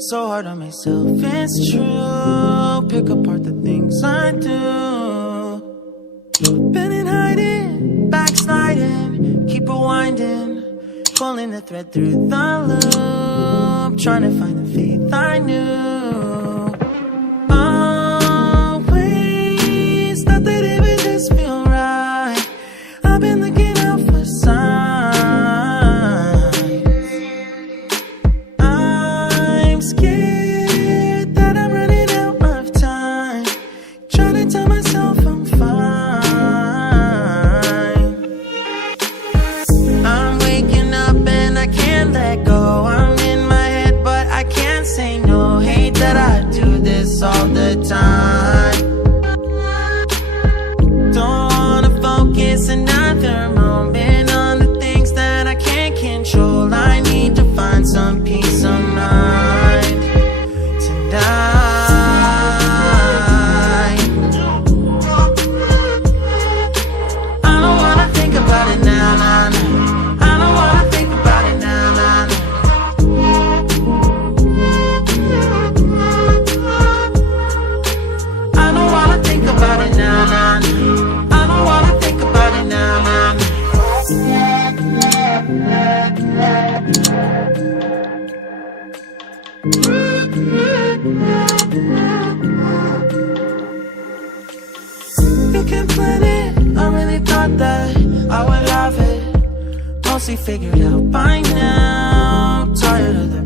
So hard on myself, it's true. Pick apart the things I do. Been in hiding, backsliding, keep rewinding, pulling the thread through the loop, trying to find the faith I knew. Always thought that it would just feel right. I've been looking out for signs. I'm scared that I'm running out of time, trying to tell myself I'm fine. I'm waking up and I can't let go. I'm in my head but I can't say no. Hate that I do this all the time. Don't wanna focus another moment on the things that I can't control. I need to find some peace of mind tonight. I don't wanna think about it now, nah, nah. I don't wanna think about it now, nah, nah. I don't wanna think about it now, nah, nah. I don't wanna think about it now, nah, nah. You can plan it, I really thought that I would have it mostly figured out by now. Tired of the